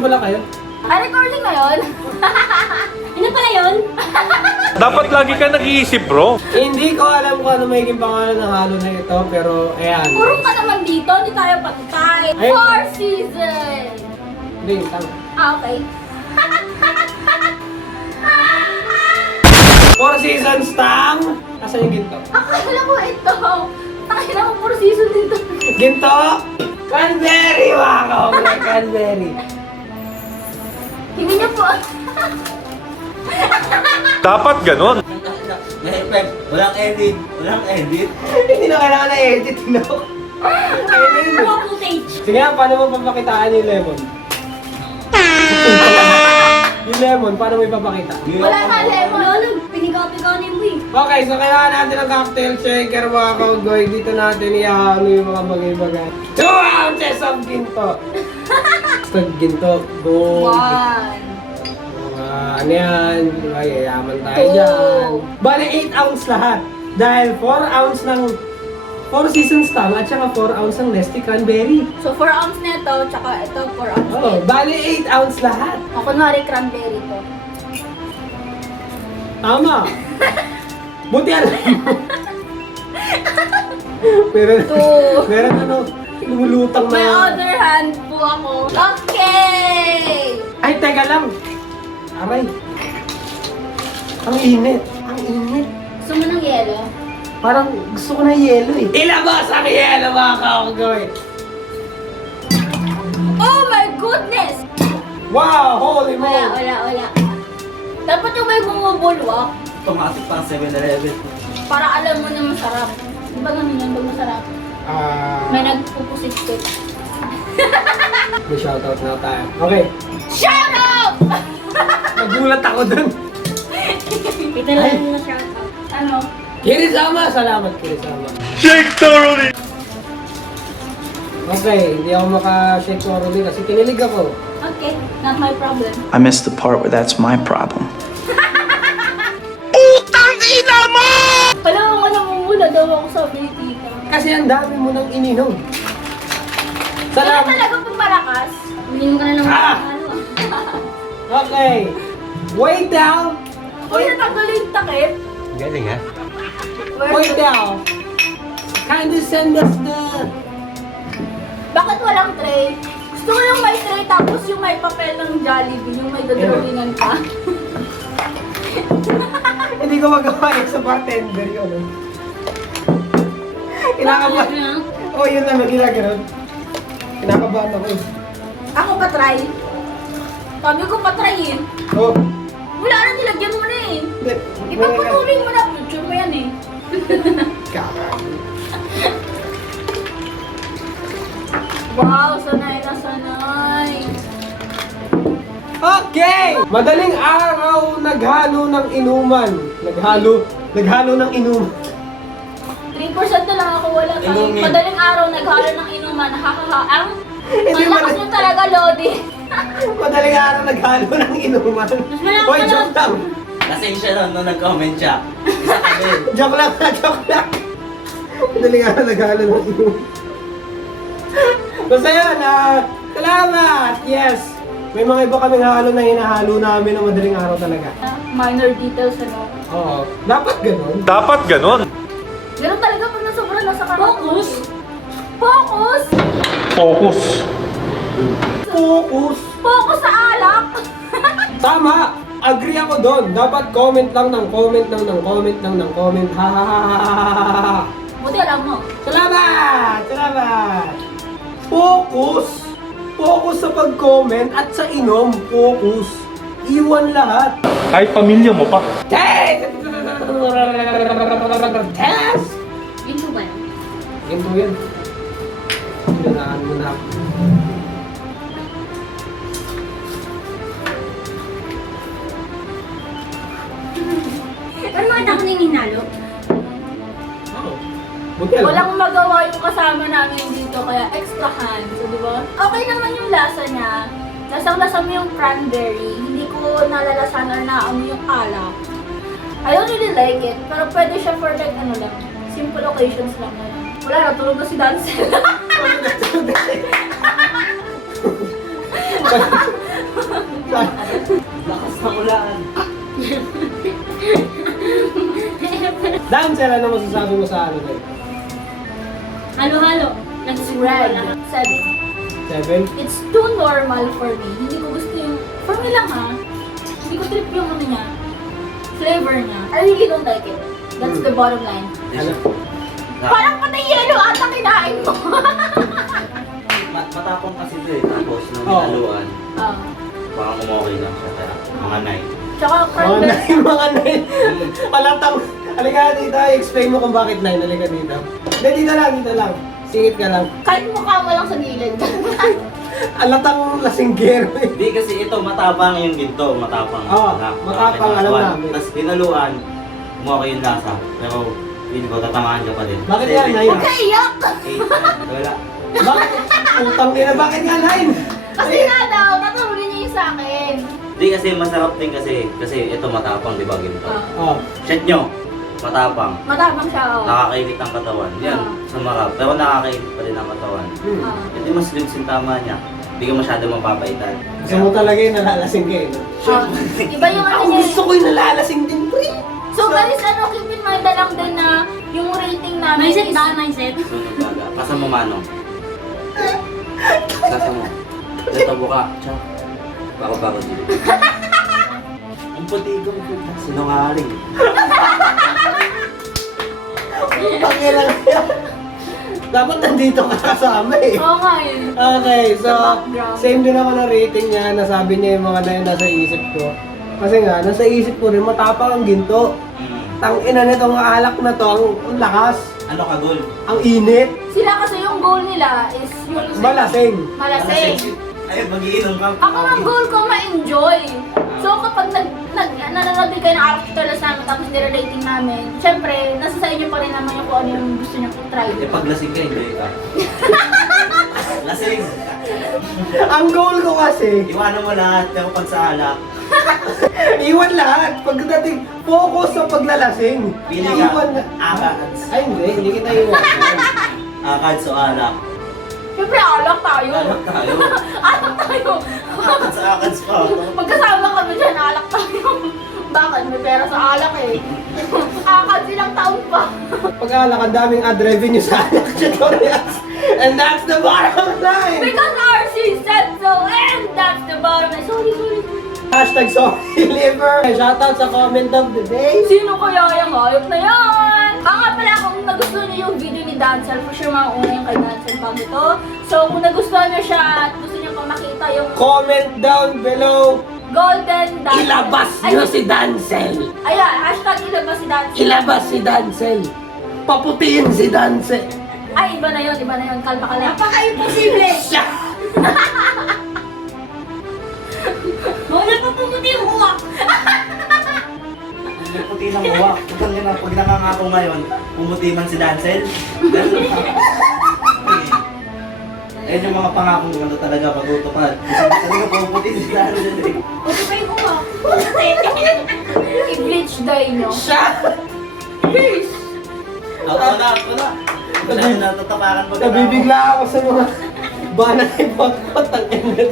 Nandiyan pala kayo? Recording na yun? Ano pala yun? Dapat lagi ka nag-iisip, bro. Hindi ko alam kung ano magiging pangalan ng halo na ito, pero ayan. Purong ka naman dito, hindi tayo patay. Ay. 4 seasons! Hindi, tang. Okay. 4 seasons, tang! Asan yung ginto? Akala ko ito. Akala ko 4 seasons dito. Ginto! Cranberry! Wow! Cranberry! Hindi niya po. Dapat ganon. May effect. Walang edit. Walang edit. Hindi na kailangan na edit, no? Ayun na yun. Ano footage? Sige nga, paano mo papakitaan yung lemon? Yung lemon, paano mo ipapakita? Wala na lemon. Wala, pinigaw-pigaw na yung wing. Okay, so kailangan natin ng cocktail shaker, mga kaugoy. Dito natin ihahalo yung mga bagay-bagay. 2 ounces of ginto! Basta ginto, gold. 1. Ano yan? Diba, yayaman tayo 2. dyan. Bale, 8 ounce lahat. Dahil 4 ounce ng 4 seasons tang at saka 4 ounce ng Nestea Cranberry. So 4 ounce nito, tsaka ito 4 ounce. Oh, bale 8 ounce lahat. O kunwari cranberry to. Tama. Buti alam mo. Meron, 2. meron ano, lumulutang May na. other hand po ako. Okay! Ay, teka lang. Aray. Ang init. Ang init. Gusto mo ng yelo? Parang gusto ko na yelo eh. Ilabas ang yelo, mga kaugoy. Oh my goodness! Wow, holy Wala, moly. wala. Dapat yung may bumubulwak Automatic pang 7-Eleven. para alam mo na masarap. Di ba ganun yun? Pag masarap? May nagpupusit-sit. May shoutout na tayo. Okay. Shout out! Nagulat ako dun. Ito lang yung shout out. Ano? Kirisama! Salamat, Kirisama. Shake thoroughly. Okay, hindi ako maka-shake thoroughly kasi kinilig ako. Okay, not my problem. I missed the part where that's my problem. Alam mo nga namumula daw ako sa ni tita. Kasi ang dami mo nang ininom. Kaya Salamat. talaga pang malakas. Uminom ka na ng Ah! ano. Okay. Way down. Uy, natanggal yung takip. Galing ha? Way down. Kindly send us the... Bakit walang tray? Gusto ko yung may tray tapos yung may papel ng Jollibee, yung may dodrawingan pa. Hindi ko magawa yun sa bartender yun. Kinakabahan. Oh, yun lang ginagawa. Kinakabahan ako eh. Ako pa try. Sabi ko pa tryin. Oh. Wala na, nilagyan mo na eh. Hindi. Ipagpatuloy mo na, picture mo yan eh. Kakain. Wow, sanay na sanay. Okay! Madaling araw naghalo ng inuman. Naghalo ng inuman. 3% na lang ako, wala tayo. Inumin. Madaling araw, naghalo ng inuman. Hahaha. Ang Hindi lakas mo talaga, Lodi. Madaling araw naghalo ng inuman. malakas Hoy, na joke lang. Lasing siya nun nung nag-comment siya. Isa ka din. Joke lang, joke lang. Madaling araw naghalo ng inuman. Basta yun, salamat! Yes! May mga iba kaming halo na hinahalo namin ng madaling araw talaga. Minor details, ano. Oo. Dapat ganun. Dapat ganon. Ganun talaga pag nasobra, nasa karat. Focus! Focus! Focus. Focus! Focus sa alak! Tama! Agree ako doon. Dapat comment lang ng comment lang ng comment lang ng comment. Ha ha ha ha ha ha. Buti alam mo. Salamat! Salamat! Focus! Focus sa pag-comment at sa inom. Focus. Iwan lahat. Ay, pamilya mo pa. Test! Ginto ba yun? Ginto yan. Sinanaan mo na. Ano mga ako na yung hinalo? Buti alam. Walang magawa yung kasama namin dito, kaya extra hand. So, di ba? Okay naman yung lasa niya. Lasang-lasa mo yung cranberry. Hindi ko nalalasan or naamoy yung alak. I don't really like it, pero pwede siya for like ano lang. Simple occasions lang na yan. Wala na, tulog na si Dancel. Lakas na ulan. Dancel, ano masasabi mo sa ano din? Halo-halo. Red. 7. 7? It's too normal for me. Hindi ko gusto yung... For me lang ha. Hindi ko trip yung ano niya. Flavor niya. I really don't like it. That's the bottom line. Ano? Parang patay yelo ata kinain mo. Matapang kasi ito eh. Tapos nung Oo. hinaluan, Ah. parang umokay lang siya. Kaya mga 9. Tsaka Mga cranberry. 9, mga 9. Palatang. Halika dito, explain mo kung bakit 9. Halika dito. Hindi, dito lang. Singit ka lang. Kahit mukha mo lang sa gilid. Alatang lasinggero eh. Hindi kasi ito matapang yung ginto. Matapang. Oo, matapang, alam namin. Tapos hinaluan, umokay yung lasa. Pero hindi ko tatamaan siya pa din. Bakit yan, 9? Huwag ka iyak! 8. Wala. Bakit? Utang ina, bakit nga 9? Kasi nga daw, tatulin niya yung sa akin. Hindi kasi masarap din kasi ito matapang, di ba ginto? Oh. Shit nyo, matapang. Matapang siya, oh. Nakakainit ang katawan. Yan, sumarap. Pero nakakainit pa rin ang katawan. Ah. Hindi mas lips yung tama niya. Hindi ka masyado mapapaitan. Gusto mo talaga yung nalalasing ka eh. No? Iba yung ano Ako niya. gusto ko yung nalalasing din, pre. So guys, ano, keep in mind na lang din na yung rating namin Mindset is... ba? Mindset? Sunog baga. Kasa mo, Manong. Kasa mo. Ito buka. Tiyo. Bako dito. Ang puti ko. Sinungaling. Pakailan yan. Dapat nandito ka kasama eh. Oo nga yun. Okay, so Sa background. same din ako na rating niya. Nasabi niya yung mga na yun nasa isip ko. Kasi nga, nasa isip ko rin, matapang ang ginto. Tangina nitong alak na to, ang lakas, Ano ka, Gol? ang init, Sila kasi yung goal nila is yung... malasing. Malasing. Ay, mag-iinom ka. Ako ang goal ko ma-enjoy. So kapag nanonood din kayo ng afterless namin tapos nire-rating namin, syempre, nasa sa inyo pa rin naman yung kung ano yung gusto niyo i-try. Eh, pag lasing ka, enjoy ka. Lasing. Ang goal ko kasi, Iwanan mo lahat. Pero pag sa alak, iwan lahat. Pagdating, focus sa paglalasing. pili Iwan ka. na. Akads. Ay hindi kita iwan. Akads o alak. Syempre, alak tayo. Alak tayo. Alak tayo. Akads sa akads pa. Magkasama kami dyan, alak tayo. Bakit? May pera sa alak eh. Akad silang taon pa. Pag alak, ang daming ad revenue sa alak tutorials. And that's the bottom line. Because RC said so, and that's the bottom line. Sorry. Hashtag sorry liver. Shoutout sa comment of the day. Sino kaya yung hayop na yan? Nga pala, kung nagustuhan niyo yung video ni Dancel, for sure mauuna yung kay Dancel bago to. So, kung nagustuhan niyo siya at gusto niyo pa makita yung Comment down below. golden Dancel. Ilabas nyo si Dancel. Ayan, hashtag ilabas si Dancel. Ilabas si Dancel. Paputiin si Dancel. Ay, iba na yun. Kalma ka lang. Napaka-imposible! Siya. Wala pa pumuti yung uwak. May puti ng uwak. Pag nangangako ngayon, pumuti man si Dancel. Ganun ka. Ayan yung mga pangakong ganda talaga matutupad. Kasi talaga pumuti si Dancel. Puti pa yung uwak. I-bleach dye nyo. Siya. Peace! Ako na. Wala na natatapakan mo. Nabibigla ako sa mga banay bot-bot ang ina.